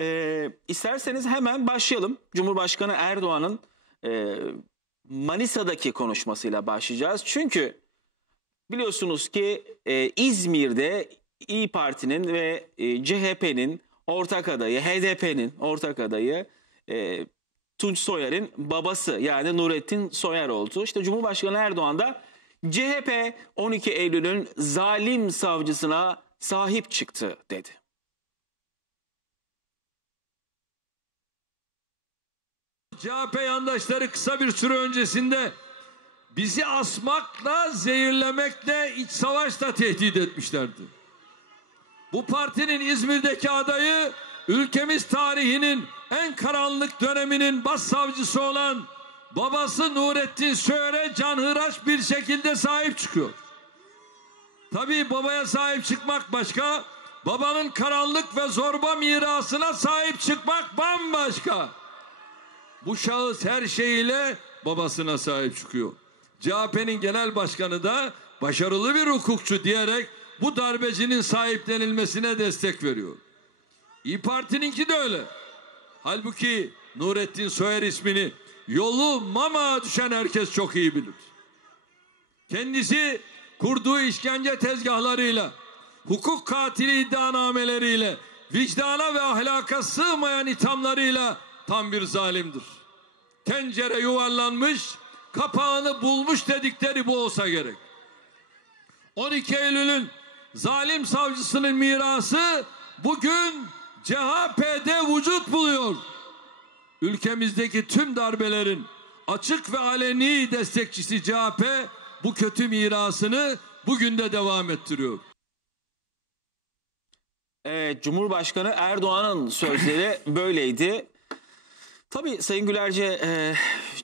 Ee, isterseniz hemen başlayalım. Cumhurbaşkanı Erdoğan'ın e, Manisa'daki konuşmasıyla başlayacağız. Çünkü biliyorsunuz ki e, İzmir'de İyi Parti'nin ve e, CHP'nin ortak adayı, HDP'nin ortak adayı e, Tunç Soyer'in babası yani Nurettin Soyer oldu. İşte Cumhurbaşkanı Erdoğan da CHP 12 Eylül'ün zalim savcısına sahip çıktı dedi. CHP yandaşları kısa bir süre öncesinde bizi asmakla, zehirlemekle, iç savaşla tehdit etmişlerdi. Bu partinin İzmir'deki adayı ülkemiz tarihinin en karanlık döneminin başsavcısı olan babası Nurettin Söğer'e canhıraş bir şekilde sahip çıkıyor. Tabii babaya sahip çıkmak başka, babanın karanlık ve zorba mirasına sahip çıkmak bambaşka. Bu şahıs her şeyiyle babasına sahip çıkıyor. CHP'nin genel başkanı da başarılı bir hukukçu diyerek bu darbecinin sahiplenilmesine destek veriyor. İyi Parti'ninki de öyle. Halbuki Nurettin Soyer ismini yolu mama düşen herkes çok iyi bilir. Kendisi kurduğu işkence tezgahlarıyla, hukuk katili iddianameleriyle, vicdana ve ahlaka sığmayan ithamlarıyla tam bir zalimdir. Tencere yuvarlanmış, kapağını bulmuş dedikleri bu olsa gerek. 12 Eylül'ün zalim savcısının mirası bugün CHP'de vücut buluyor. Ülkemizdeki tüm darbelerin açık ve aleni destekçisi CHP bu kötü mirasını bugün de devam ettiriyor. Evet, Cumhurbaşkanı Erdoğan'ın sözleri böyleydi. Tabii Sayın Gülerce e,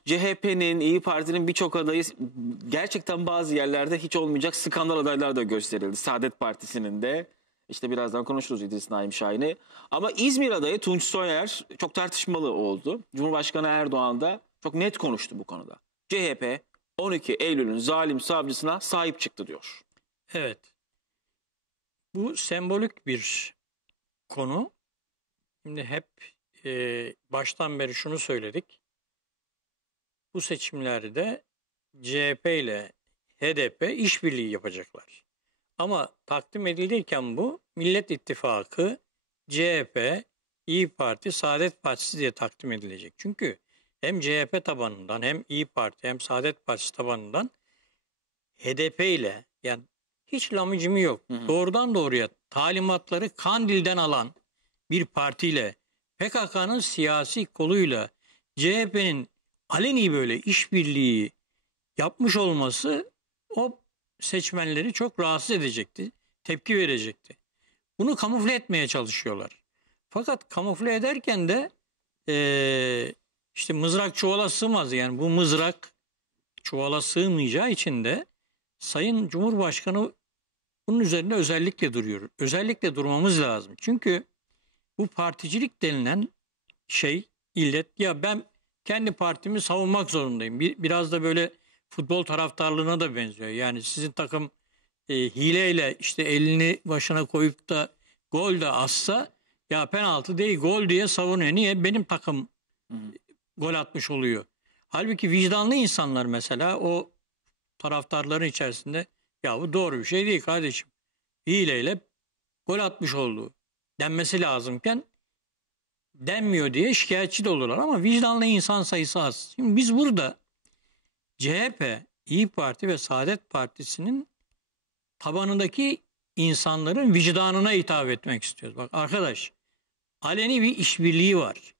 CHP'nin, İyi Parti'nin birçok adayı gerçekten bazı yerlerde hiç olmayacak skandal adaylar da gösterildi. Saadet Partisi'nin de işte birazdan konuşuruz İdris Naim Şahin'i. Ama İzmir adayı Tunç Soyer çok tartışmalı oldu. Cumhurbaşkanı Erdoğan da çok net konuştu bu konuda. CHP 12 Eylül'ün zalim savcısına sahip çıktı diyor. Evet. Bu sembolik bir konu. Şimdi hep e, baştan beri şunu söyledik. Bu seçimlerde CHP ile HDP işbirliği yapacaklar. Ama takdim edilirken bu Millet İttifakı, CHP, İyi Parti, Saadet Partisi diye takdim edilecek. Çünkü hem CHP tabanından hem İyi Parti hem Saadet Partisi tabanından HDP ile yani hiç lamıcımı yok. Hı hı. Doğrudan doğruya talimatları Kandil'den alan bir partiyle PKK'nın siyasi koluyla CHP'nin aleni böyle işbirliği yapmış olması o seçmenleri çok rahatsız edecekti. Tepki verecekti. Bunu kamufle etmeye çalışıyorlar. Fakat kamufle ederken de ee, işte mızrak çuvala sığmaz. Yani bu mızrak çuvala sığmayacağı için de Sayın Cumhurbaşkanı bunun üzerinde özellikle duruyor. Özellikle durmamız lazım. Çünkü bu particilik denilen şey illet ya ben kendi partimi savunmak zorundayım. Bir, biraz da böyle futbol taraftarlığına da benziyor. Yani sizin takım e, hileyle işte elini başına koyup da gol de atsa ya penaltı değil gol diye savunuyor. Niye? Benim takım Hı. gol atmış oluyor. Halbuki vicdanlı insanlar mesela o taraftarların içerisinde ya bu doğru bir şey değil kardeşim. Hileyle gol atmış oldu denmesi lazımken denmiyor diye şikayetçi de olurlar ama vicdanlı insan sayısı az. Şimdi biz burada CHP, İyi Parti ve Saadet Partisi'nin tabanındaki insanların vicdanına hitap etmek istiyoruz. Bak arkadaş aleni bir işbirliği var.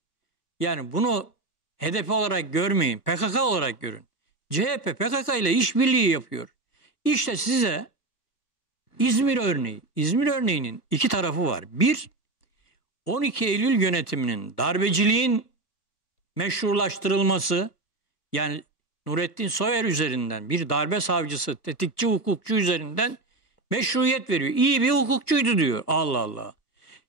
Yani bunu hedef olarak görmeyin. PKK olarak görün. CHP PKK ile işbirliği yapıyor. İşte size İzmir örneği. İzmir örneğinin iki tarafı var. Bir, 12 Eylül yönetiminin darbeciliğin meşrulaştırılması yani Nurettin Soyer üzerinden bir darbe savcısı, tetikçi hukukçu üzerinden meşruiyet veriyor. İyi bir hukukçuydu diyor. Allah Allah.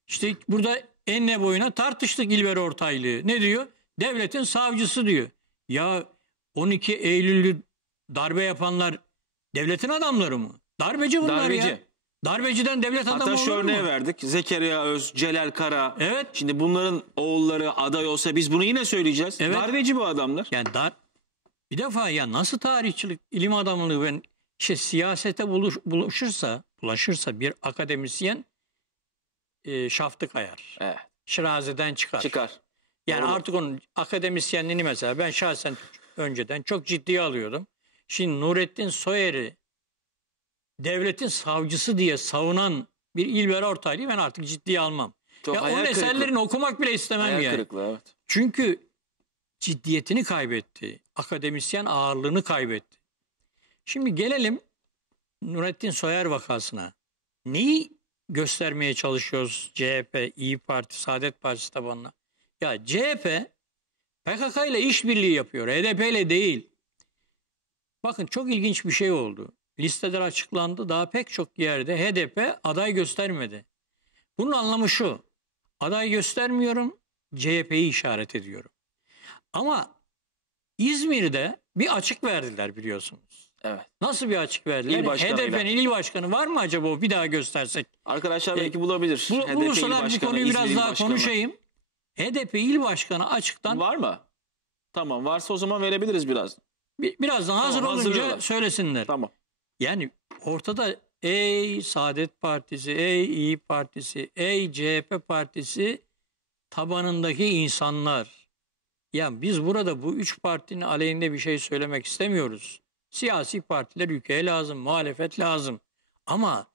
İşte burada enine boyuna tartıştık İlber Ortaylı. Ne diyor? Devletin savcısı diyor. Ya 12 Eylül'lü darbe yapanlar devletin adamları mı? Darbeci bunlar Darbeci. ya. Darbeciden devlet adamı Hatta şu olur örneği mu? verdik. Zekeriya Öz, Celal Kara. Evet. Şimdi bunların oğulları aday olsa biz bunu yine söyleyeceğiz. Evet. Darbeci bu adamlar. Yani dar bir defa ya nasıl tarihçilik, ilim adamlığı ben işte siyasete buluş, buluşursa, bulaşırsa bir akademisyen e, şaftı kayar. Evet. Şirazeden çıkar. Çıkar. Yani Doğru. artık onun akademisyenliğini mesela ben şahsen önceden çok ciddiye alıyordum. Şimdi Nurettin Soyer'i devletin savcısı diye savunan bir İlber Ortaylı'yı ben artık ciddiye almam. Çok ya onun kırıklığı. eserlerini okumak bile istemem Hayal yani. kırıklığı evet. Çünkü ciddiyetini kaybetti. Akademisyen ağırlığını kaybetti. Şimdi gelelim Nurettin Soyer vakasına. Neyi göstermeye çalışıyoruz CHP, İyi Parti, Saadet Partisi tabanına? Ya CHP PKK ile işbirliği yapıyor. HDP ile değil. Bakın çok ilginç bir şey oldu. Listeler açıklandı. Daha pek çok yerde HDP aday göstermedi. Bunun anlamı şu. Aday göstermiyorum. CHP'yi işaret ediyorum. Ama İzmir'de bir açık verdiler biliyorsunuz. Evet. Nasıl bir açık verdiler? HDP'nin il başkanı var mı acaba o bir daha göstersek? Arkadaşlar E, belki bulabilir. Bu, HDP bulursalar bu başkanı, konuyu biraz İzmir il daha başkanı. konuşayım. HDP il başkanı açıktan Var mı? Tamam varsa o zaman verebiliriz biraz. bi- birazdan hazır Tamam, olunca hazırlıyorlar. söylesinler. Tamam. Yani ortada ey Saadet Partisi, ey İyi Partisi, ey CHP Partisi tabanındaki insanlar. Ya biz burada bu üç partinin aleyhinde bir şey söylemek istemiyoruz. Siyasi partiler ülkeye lazım, muhalefet lazım. Ama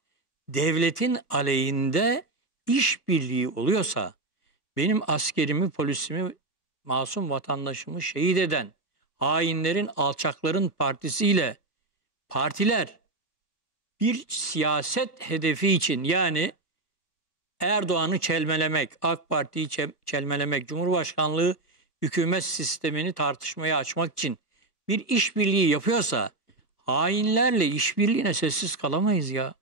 devletin aleyhinde işbirliği oluyorsa benim askerimi, polisimi, masum vatandaşımı şehit eden hainlerin, alçakların partisiyle partiler bir siyaset hedefi için yani Erdoğan'ı çelmelemek, AK Parti'yi çe- çelmelemek, Cumhurbaşkanlığı hükümet sistemini tartışmaya açmak için bir işbirliği yapıyorsa hainlerle işbirliğine sessiz kalamayız ya.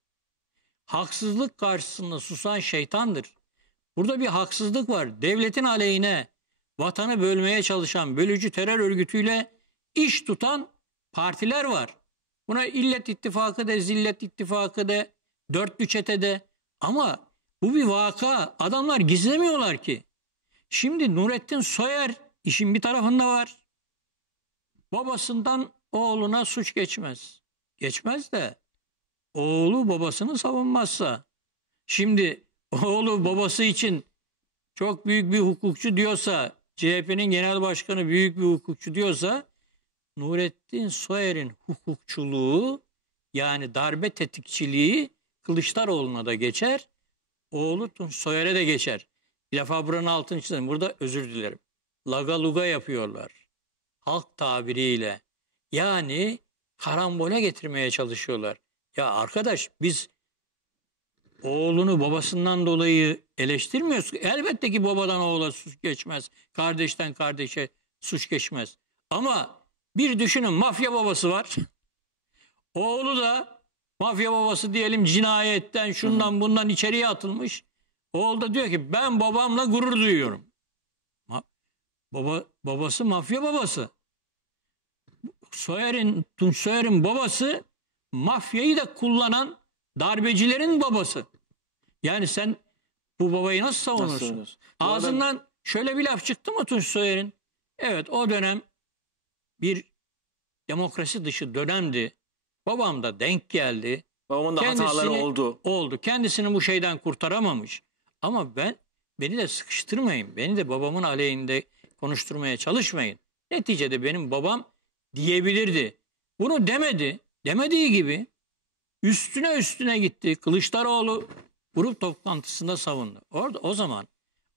Haksızlık karşısında susan şeytandır. Burada bir haksızlık var. Devletin aleyhine vatanı bölmeye çalışan bölücü terör örgütüyle iş tutan partiler var. Buna illet ittifakı da, zillet ittifakı da, dörtlü çete de. Ama bu bir vaka. Adamlar gizlemiyorlar ki. Şimdi Nurettin Soyer işin bir tarafında var. Babasından oğluna suç geçmez. Geçmez de oğlu babasını savunmazsa. Şimdi oğlu babası için çok büyük bir hukukçu diyorsa, CHP'nin genel başkanı büyük bir hukukçu diyorsa Nurettin Soyer'in hukukçuluğu yani darbe tetikçiliği Kılıçdaroğlu'na da geçer. Oğlu Soyer'e de geçer. Bir defa buranın altını çizelim. Burada özür dilerim. Laga luga yapıyorlar. Halk tabiriyle. Yani karambole getirmeye çalışıyorlar. Ya arkadaş biz oğlunu babasından dolayı eleştirmiyoruz. Elbette ki babadan oğula suç geçmez. Kardeşten kardeşe suç geçmez. Ama bir düşünün mafya babası var. Oğlu da mafya babası diyelim cinayetten şundan bundan içeriye atılmış. Oğul da diyor ki ben babamla gurur duyuyorum. Baba babası mafya babası. Soyer'in Tunç Soyer'in babası mafyayı da kullanan darbecilerin babası. Yani sen bu babayı nasıl savunursun? Nasıl Ağzından şöyle bir laf çıktı mı Tunç Soyer'in? Evet o dönem bir demokrasi dışı dönemdi. Babam da denk geldi. Babamın da Kendisini- hataları oldu. Oldu. Kendisini bu şeyden kurtaramamış. Ama ben beni de sıkıştırmayın. Beni de babamın aleyhinde konuşturmaya çalışmayın. Neticede benim babam diyebilirdi. Bunu demedi. Demediği gibi üstüne üstüne gitti. Kılıçdaroğlu grup toplantısında savundu. Orada o zaman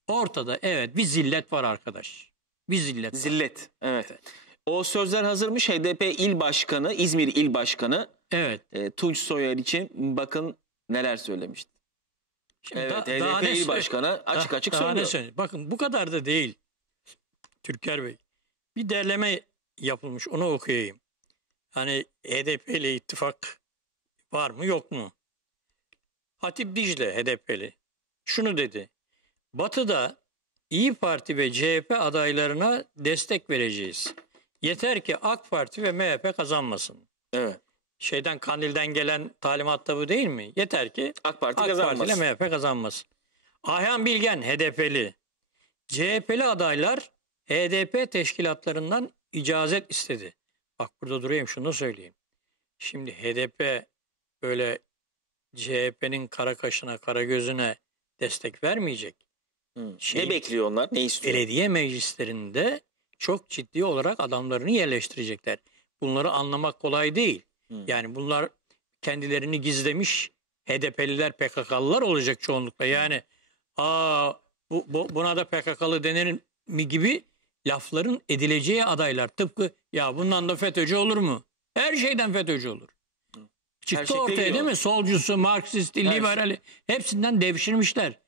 ortada evet bir zillet var arkadaş. Bir zillet. var. Zillet. Evet. O sözler hazırmış. HDP il başkanı, İzmir il başkanı Evet. e, Tunç Soyer için bakın neler söylemişti. Şimdi Evet, da- HDP ne il sö- başkanı açık açık daha ne söylüyor. Bakın bu kadar da değil. Türker Bey. Bir derleme yapılmış onu okuyayım. Hani HDP ile ittifak var mı yok mu? Hatip Dicle HDP'li. Şunu dedi. Batı'da İyi Parti ve CHP adaylarına destek vereceğiz. Yeter ki AK Parti ve MHP kazanmasın. Evet. şeyden Kandil'den gelen talimat da bu değil mi? Yeter ki AK Parti AK Parti ile MHP kazanmasın. Ayhan Bilgen HDP'li. CHP'li adaylar HDP teşkilatlarından icazet istedi. Bak burada durayım şunu söyleyeyim. Şimdi HDP böyle CHP'nin kara kaşına kara gözüne destek vermeyecek. Hı. Şey- ne bekliyor onlar? Ne istiyor? Belediye meclislerinde çok ciddi olarak adamlarını yerleştirecekler. Bunları anlamak kolay değil. Hı. Yani bunlar kendilerini gizlemiş HDP'liler PKK'lılar olacak çoğunlukla. Yani aa bu, bu- buna da PKK'lı denir mi gibi lafların edileceği adaylar. Tıpkı ya bundan da FETÖ'cü olur mu? Her şeyden FETÖ'cü olur. Çıktı şeyde ortaya değil mi? Solcusu, Marksisti, Her şey. liberali hepsinden devşirmişler.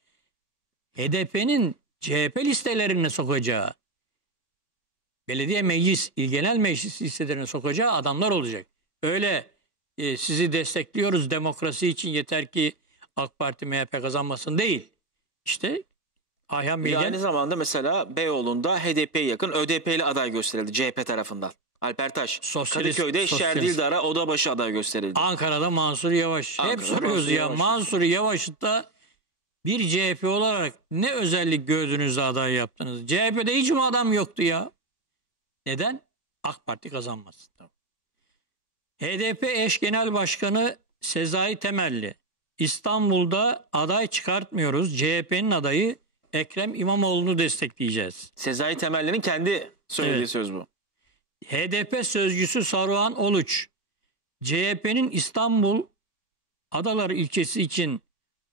HDP'nin CHP listelerine sokacağı, belediye meclis, il genel meclis listelerine sokacağı adamlar olacak. Öyle e, sizi destekliyoruz demokrasi için yeter ki AK Parti MHP kazanmasın değil. İşte Ayhan Bilgen aynı zamanda mesela Beyoğlu'nda HDP'ye yakın ÖDP'li aday gösterildi CHP tarafından. Alper Taş. Sosyalist- Kadıköy'de sosyalist. Şerdil Dara odabaşı aday gösterildi. Ankara'da Mansur Yavaş. Hep Ankara'da soruyoruz Mansur ya Yavaş. Mansur Yavaş'ı da bir CHP olarak ne özellik gördünüz de aday yaptınız? CHP'de hiç mi adam yoktu ya? Neden? AK Parti kazanmaz. HDP eş genel başkanı Sezai Temelli. İstanbul'da aday çıkartmıyoruz. CHP'nin adayı Ekrem İmamoğlu'nu destekleyeceğiz. Sezai Temelli'nin kendi söylediği Evet. söz bu. HDP sözcüsü Saruhan Oluç, CHP'nin İstanbul Adaları ilçesi için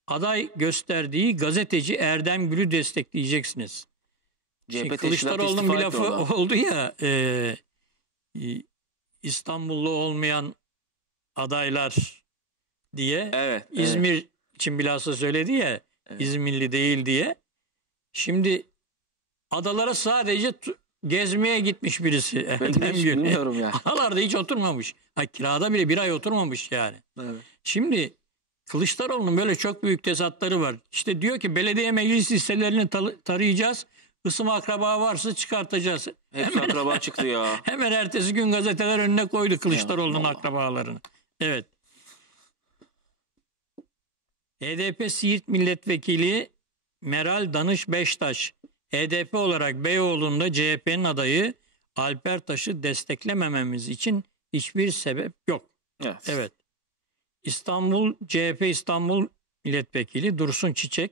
aday gösterdiği gazeteci Erdem Gül'ü destekleyeceksiniz. Teşkilatı Kılıçdaroğlu'nun bir lafı oradan. oldu ya e, İstanbullu olmayan adaylar diye Evet. evet. İzmir için bilhassa söyledi ya Evet. İzmirli değil diye. Şimdi adalara sadece gezmeye gitmiş birisi. Erdem Gül. bilmiyorum ya. Adalarda hiç oturmamış. Ha, kirada bile bir ay oturmamış yani. Evet. Şimdi Kılıçdaroğlu'nun böyle çok büyük tezatları var. İşte diyor ki belediye meclis listelerini tarayacağız. Isım akraba varsa çıkartacağız. Hepsi akraba çıktı ya. Hemen ertesi gün gazeteler önüne koydu Kılıçdaroğlu'nun akrabalarını. Evet. HDP Siirt Milletvekili Meral Danış Beştaş, HDP olarak Beyoğlu'nda CHP'nin adayı Alper Taş'ı desteklemememiz için hiçbir sebep yok. Evet. Evet. İstanbul CHP İstanbul Milletvekili Dursun Çiçek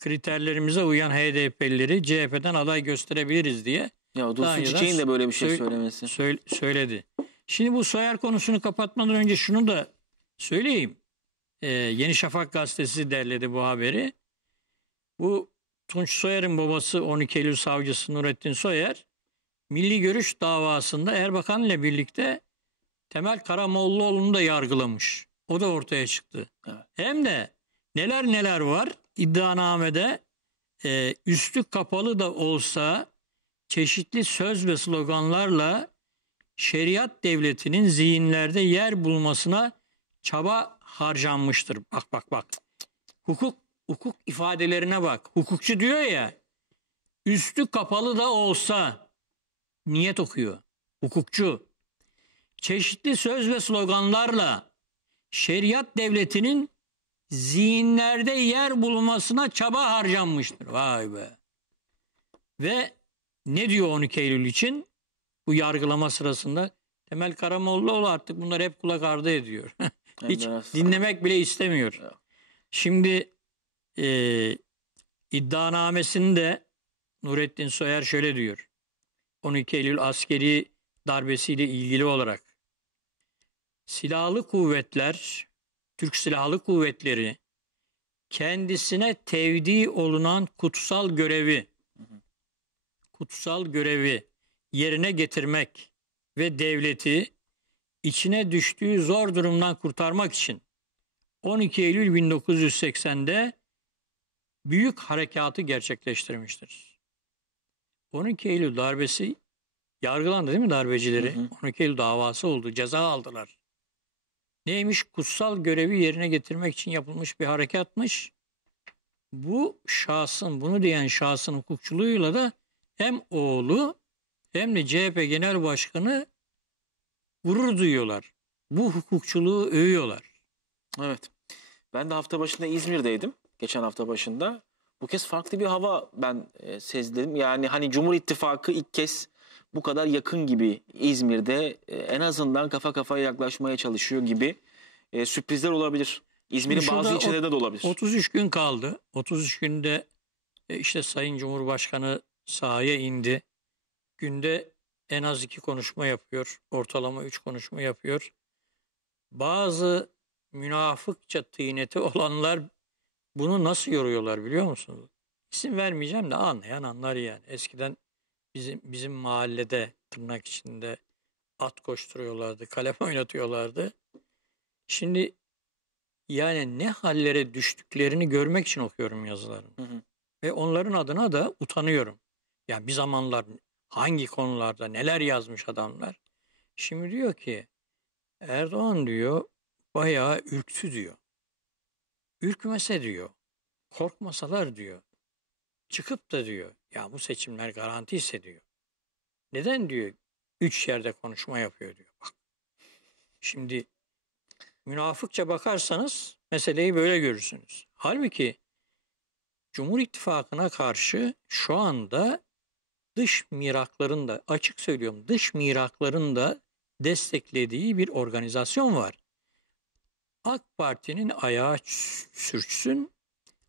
kriterlerimize uyan HDP'lileri CHP'den aday gösterebiliriz diye Ya Dursun Çiçek'in de böyle bir şey sö- söylemesi. söyle- söyledi. Şimdi bu Soyer konusunu kapatmadan önce şunu da söyleyeyim. Ee, Yeni Şafak gazetesi derledi bu haberi. Bu Tunç Soyer'in babası 12 Eylül savcısı Nurettin Soyer Milli Görüş davasında Erbakan ile birlikte Temel Karamollaoğlu'nu da yargılamış. O da ortaya çıktı. Evet. Hem de neler neler var iddianamede e, üstü kapalı da olsa çeşitli söz ve sloganlarla şeriat devletinin zihinlerde yer bulmasına çaba harcanmıştır. Bak bak bak. Hukuk hukuk ifadelerine bak. Hukukçu diyor ya üstü kapalı da olsa niyet okuyor. Hukukçu çeşitli söz ve sloganlarla şeriat devletinin zihinlerde yer bulmasına çaba harcanmıştır. Vay be. Ve ne diyor 12 Eylül için? Bu yargılama sırasında Temel Karamollaoğlu artık bunları hep kulak ardı ediyor. Hiç dinlemek bile istemiyor. Şimdi e, iddianamesinde Nurettin Soyer şöyle diyor. 12 Eylül askeri darbesiyle ilgili olarak silahlı kuvvetler, Türk Silahlı Kuvvetleri kendisine tevdi olunan kutsal görevi kutsal görevi yerine getirmek ve devleti içine düştüğü zor durumdan kurtarmak için 12 Eylül 1980'de büyük harekatı gerçekleştirmiştir. 12 Eylül darbesi yargılandı değil mi darbecileri? Hı hı. 12 Eylül davası oldu, ceza aldılar. Neymiş? Kutsal görevi yerine getirmek için yapılmış bir harekatmış. Bu şahsın, bunu diyen şahsın hukukçuluğuyla da hem oğlu hem de CHP Genel Başkanı gurur duyuyorlar. bu hukukçuluğu övüyorlar. Evet. Ben de hafta başında İzmir'deydim. Geçen hafta başında. Bu kez farklı bir hava ben e, sezdim. Yani hani Cumhur İttifakı ilk kez bu kadar yakın gibi İzmir'de e, en azından kafa kafaya yaklaşmaya çalışıyor gibi e, sürprizler olabilir. İzmir'in bazı ilçelerinde de olabilir. 33 gün kaldı. 33 günde e, işte Sayın Cumhurbaşkanı sahaya indi. Günde en az iki konuşma yapıyor. Ortalama üç konuşma yapıyor. Bazı münafıkça tıyneti olanlar bunu nasıl yoruyorlar biliyor musunuz? İsim vermeyeceğim de anlayan anlar yani. Eskiden bizim bizim mahallede tırnak içinde at koşturuyorlardı, kalem oynatıyorlardı. Şimdi yani ne hallere düştüklerini görmek için okuyorum yazılarını. Hı hı. Ve onların adına da utanıyorum. Yani bir zamanlar hangi konularda neler yazmış adamlar. Şimdi diyor ki Erdoğan diyor bayağı ürktü diyor. Ürkmese diyor. Korkmasalar diyor. Çıkıp da diyor ya bu seçimler garanti hissediyor. Neden diyor üç yerde konuşma yapıyor diyor. Bak şimdi münafıkça bakarsanız meseleyi böyle görürsünüz. Halbuki Cumhur İttifakı'na karşı şu anda dış mirakların da açık söylüyorum dış mirakların da desteklediği bir organizasyon var. AK Parti'nin ayağı sürçsün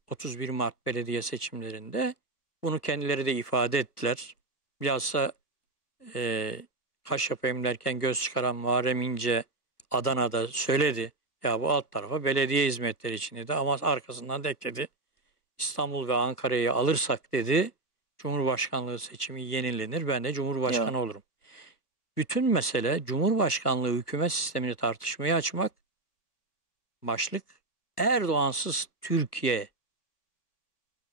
31 Mart belediye seçimlerinde bunu kendileri de ifade ettiler. Bilhassa e, kaş yapayım derken göz çıkaran Muharrem İnce Adana'da söyledi. Ya bu alt tarafa belediye hizmetleri için dedi ama arkasından da ekledi. İstanbul ve Ankara'yı alırsak dedi Cumhurbaşkanlığı seçimi yenilenir ben de Cumhurbaşkanı Ya. olurum. Bütün mesele Cumhurbaşkanlığı hükümet sistemini tartışmaya açmak. Başlık Erdoğansız Türkiye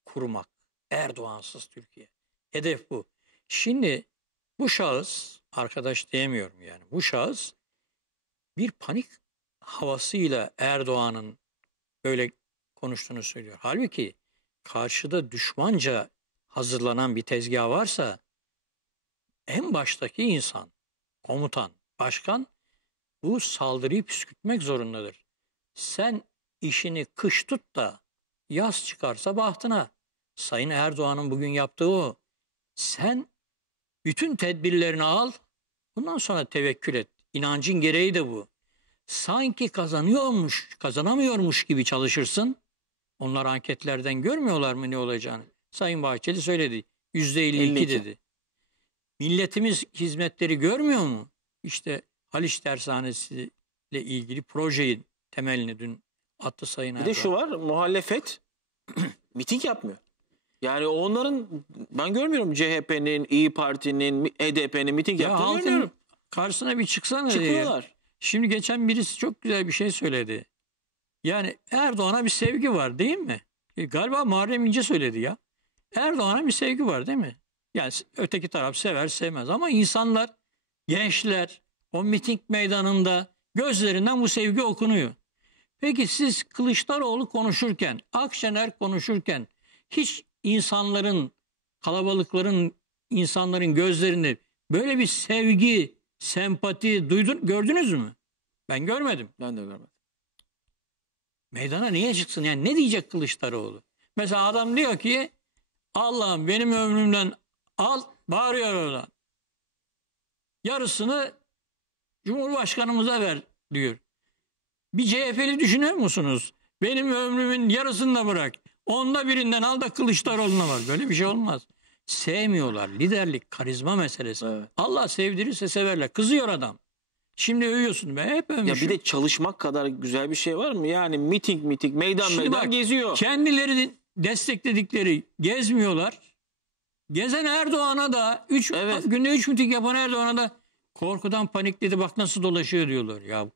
kurmak. Erdoğansız Türkiye. Hedef bu. Şimdi bu şahıs, arkadaş diyemiyorum yani, bu şahıs bir panik havasıyla Erdoğan'ın böyle konuştuğunu söylüyor. Halbuki karşıda düşmanca hazırlanan bir tezgah varsa en baştaki insan, komutan, başkan bu saldırıyı püskürtmek zorundadır. Sen işini kış tut da yaz çıkarsa bahtına. Sayın Erdoğan'ın bugün yaptığı o. Sen bütün tedbirlerini al, bundan sonra tevekkül et. İnancın gereği de bu. Sanki kazanıyormuş, kazanamıyormuş gibi çalışırsın. Onlar anketlerden görmüyorlar mı ne olacağını? Sayın Bahçeli söyledi. Yüzde 52 52. dedi. Milletimiz hizmetleri görmüyor mu? İşte Haliç Tersanesi ile ilgili projeyi temelini dün attı Sayın Bir Erdoğan. de şu var muhalefet miting yapmıyor. Yani onların ben görmüyorum CHP'nin, İyi Parti'nin, HDP'nin miting Ya yaptığını halkın görmüyorum. karşısına bir çıksana diye. Çıkıyorlar. Şimdi geçen birisi çok güzel bir şey söyledi. Yani Erdoğan'a bir sevgi var değil mi? E, Galiba Muharrem İnce söyledi ya. Erdoğan'a bir sevgi var değil mi? Yani öteki taraf sever sevmez ama insanlar, gençler o miting meydanında gözlerinden bu sevgi okunuyor. Peki siz Kılıçdaroğlu konuşurken, Akşener konuşurken hiç insanların, kalabalıkların, insanların gözlerinde böyle bir sevgi, sempati duydun, gördünüz mü? Ben görmedim. Ben de görmedim. Meydana niye çıksın? Yani ne diyecek Kılıçdaroğlu? Mesela adam diyor ki Allah'ım benim ömrümden al bağırıyor oradan. Yarısını Cumhurbaşkanımıza ver diyor. Bir CHP'li düşünüyor musunuz? Benim ömrümün yarısını da bırak. Onda birinden al da Kılıçdaroğlu'na var. Böyle bir şey olmaz. Sevmiyorlar. Liderlik, karizma meselesi. Evet. Allah sevdirirse severler. Kızıyor adam. Şimdi övüyorsun. Ben hep Ya övmüşüm. bir de çalışmak kadar güzel bir şey var mı? Yani miting miting, meydan Şimdi meydan bak, geziyor. Kendileri destekledikleri gezmiyorlar. Gezen Erdoğan'a da 3 Evet. günde 3 miting yapan Erdoğan'a da korkudan panikledi bak nasıl dolaşıyor diyorlar. Ya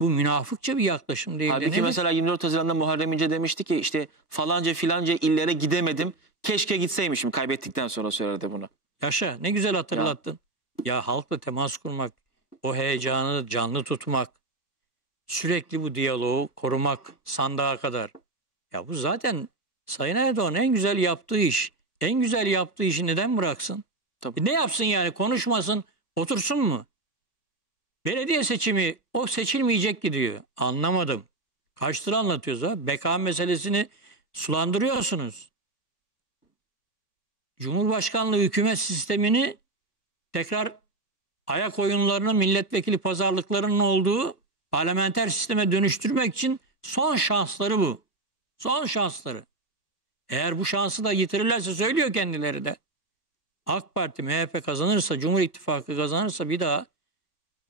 bu münafıkça bir yaklaşım değil. de Halbuki ne mesela 24 Haziran'da Muharrem İnce demişti ki işte falanca filanca illere gidemedim. Keşke gitseymişim kaybettikten sonra söyledi bunu. Yaşa ne güzel hatırlattın. Ya. halkla temas kurmak, o heyecanı canlı tutmak, sürekli bu diyaloğu korumak sandığa kadar. Ya bu zaten Sayın Erdoğan en güzel yaptığı iş. En güzel yaptığı işi neden bıraksın? Tabii. E ne yapsın yani konuşmasın, otursun mu? Belediye seçimi o seçilmeyecek ki diyor. Anlamadım. Kaç lira anlatıyoruz ha? Beka meselesini sulandırıyorsunuz. Cumhurbaşkanlığı hükümet sistemini tekrar ayak oyunlarının milletvekili pazarlıklarının olduğu parlamenter sisteme dönüştürmek için son şansları bu. Son şansları. Eğer bu şansı da yitirirlerse söylüyor kendileri de. AK Parti MHP kazanırsa, Cumhur İttifakı kazanırsa bir daha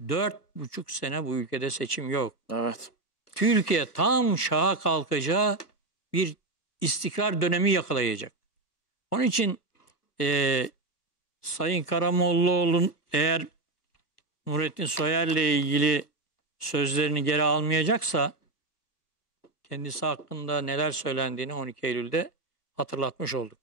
dört buçuk sene bu ülkede seçim yok. Evet. Türkiye tam şaha kalkacağı bir istikrar dönemi yakalayacak. Onun için eee Sayın Karamollaoğlu'nun eğer Nurettin Soyer'le ilgili sözlerini geri almayacaksa kendisi hakkında neler söylendiğini 12 Eylül'de hatırlatmış olduk.